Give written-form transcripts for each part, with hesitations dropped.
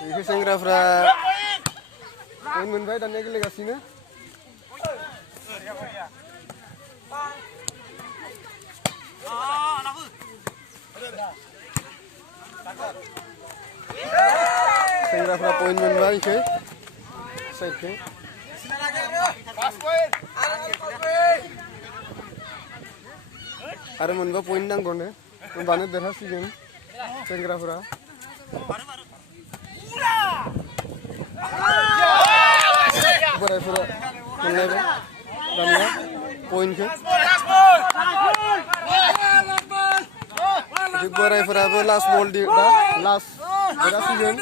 Ini sengrafra poin moनबाय दानिया गेलेगासिनो sengrafra poin moनबाय इखै साइडखै आरो मोनबा पॉइंट नांगौनो होनबानो देरहासिगोन सेंग्राफोरा बोरायफोरा मोनलायबाय दानिया पॉइंटखौ बोरायफोराबो लास्ट बल दा लास्ट देरहासिगोन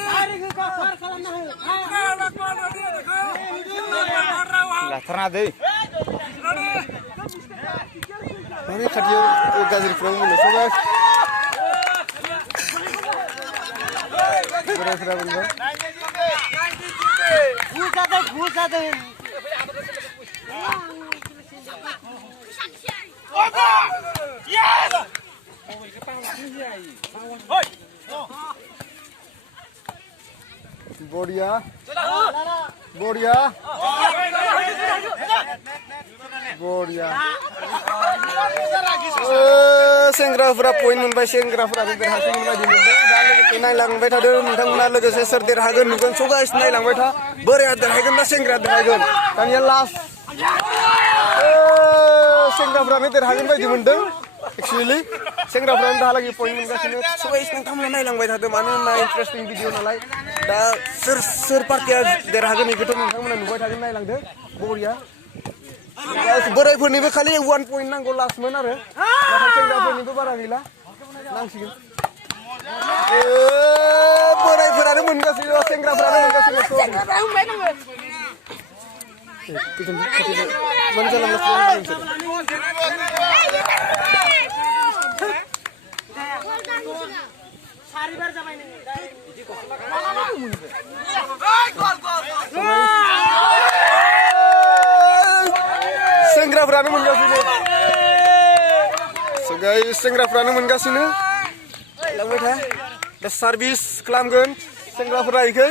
लाथारना दै माने खाथियाव गाज्रिफ्राव मोनो सबाय बोरायफोरा मोनबाय बढ़िया बढ़िया बढ़िया सेंग्राफोरा पॉइंट मोनबाय सेंग्राफोरा देरहासिगोन बायदि मोनदों दा लोगोसे नायलांबाय थादों नोंथांमोना लोगोसे सोर देरहागोन नुगोन स' गाइस नायलांबाय था बोराया देरहागोन ना सेंग्राया देरहागोन दानिया लास्ट सेंग्राफोरानो देरहागोन बायदि मोनदों एक्चुअली सेंग्राफोरानो दाहालागै पॉइंट मोनगासिनो स' गाइस नोंथांमोना नायलांबाय थादों मानो होनना इन्टारेस्टिं भिडिअ नालाय दा सोर पार्टिया देरहागोन बेखौथ' नोंथांमोना नुबाय थागोन नायलांदो बरिया बोरायफोरनिबो खालि 1 पॉइंट नांगौ लास्टमोन आरो नाथाय सेंग्राफोरनिबो बारा गैला नांसिगोन बोरायफोरानो मोनगासिनो सेंग्राफोरानो मोनगासिनो सेंग्राफ्रानो मोनगासिनो गाइस सेंग्राफ्रानो मोनगासिनो लांबाय था दा सार्भिस खालामगोन सेंग्राफोरा इखै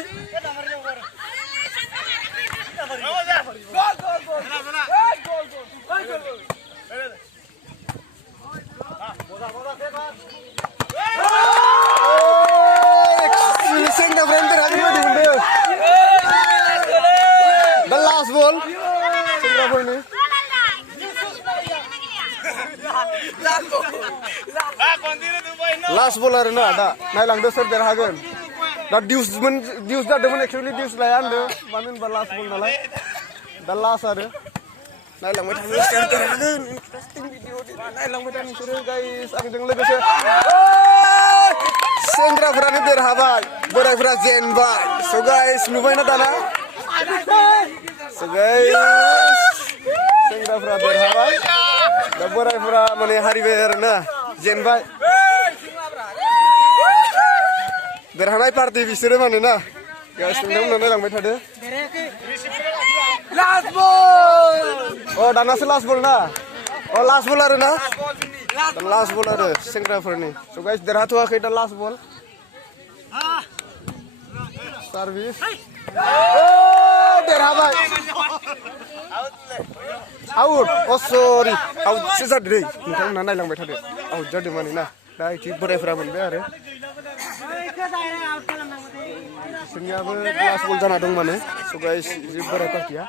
सेंग्राफ्रानो देरहागोन बायदि मोनदों दा लास्ट बल सेंग्राफोरनि लास्ट बल आरो ना दा नायलांदो सोर देरहागोन दा डिउस जादोंमोन एक्चुअली डिउस लाया होनदों मानो होनबा लास्ट बल नालाय दा लास्ट आरो नायलांबाय थानो सोर देरहागोन इन्टारेस्टिं भिडिअ नायलांबाय था नोंसोरो गाइस आंजों लोगोसे सेंग्राफोरानो देरहाबाय बोरायफोरा जेनबाय स' गाइस नुबायना दाना स' गाइस सेंग्राफोरा देरहाबाय दा बोरायफोरा माने हारिबाय आरोना जेनबाय देरहानाय पार्टि बिसोरो माने ना गाइस नोंथांमोना नायलांबाय थादो लास्ट बल अ दानासो लास्ट बल ना अ लास्ट बल आरो ना लास्ट बल आरो सेंग्राफोरनि स' गाइस देरहाथ'वाखै दा लास्ट बल सार्भिस देरहाबाय आउट अ सरि आउटसो जादों दै नोंथांमोना नायलांबाय थादो आउट जादों माने ना दा इथिं बोरायफोरा मोनबाय आरो बिसोरनियाबो लास्ट बल जाना दं माने स' गाइस जि बोराय पार्टिया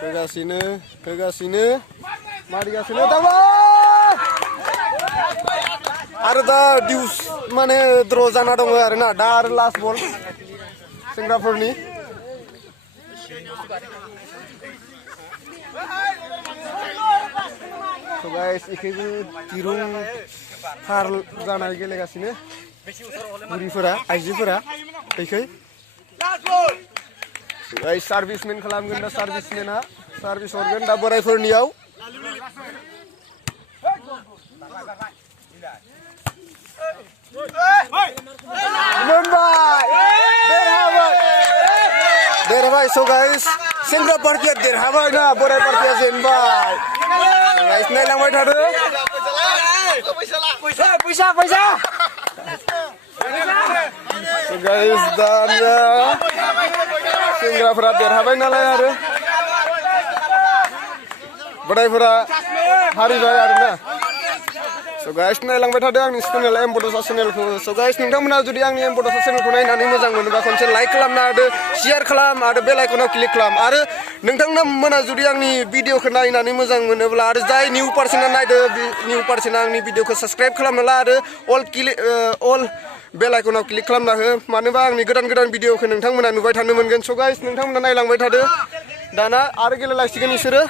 होगासिनो मारिगासिनो आरो दा डिउस माने द्र जाना दङ आरो ना दा आरो लास्ट बल सेंग्राफोरनि गाइस इखैबो दिरुं फार जानाय गेलेगासिनो बुरिफोरा आइजोफोरा इखै गाइस सार्भिसमेन खालामगोन दा सार्भिसमेना सार्भिस हरगोन दा बोरायफोरनियाव मोनबाय देरहाबाय देरहाबाय स' गाइस सेंग्रा पार्टिया देरहाबाय ना बोराय पार्टिया जेनबाय गाइस नायलांबाय थादो फैसा स' गाइस दानिया सेंग्राफोरा देरहाबाय नालाय आरो बोरायफोरा हारिबाय आरोना स' गाइस नायलांबाय थादो आंनि चेनेल एम बड'सा चेनेलखौ स' गाइस नोंथांमोना जुदि आंनि एम बड'सा चेनेलखौ नायनानै मोजां मोनोबा खनसे लाइक खालामना होदो शेयार खालाम आरो बेल आइकनाव क्लिक खालाम आरो नोंथांमोना जुदि आंनि भिडिअखौ नायनानै मोजां मोनोब्ला आरो जाय निउ पार्सना नायदो निउ पार्सना आंनि भिडिअखौ साबस्क्राइब खालामना ला आरो अल बेल आइकनाव क्लिक खालामना हो मानोबा आंनि गोदान भिडिअखौ नोंथांमोना नुबाय थानो मोनगोन स' गाइस नोंथांमोना नायलांबाय थादो दाना आरो गेलेलायसिगोन इसोरो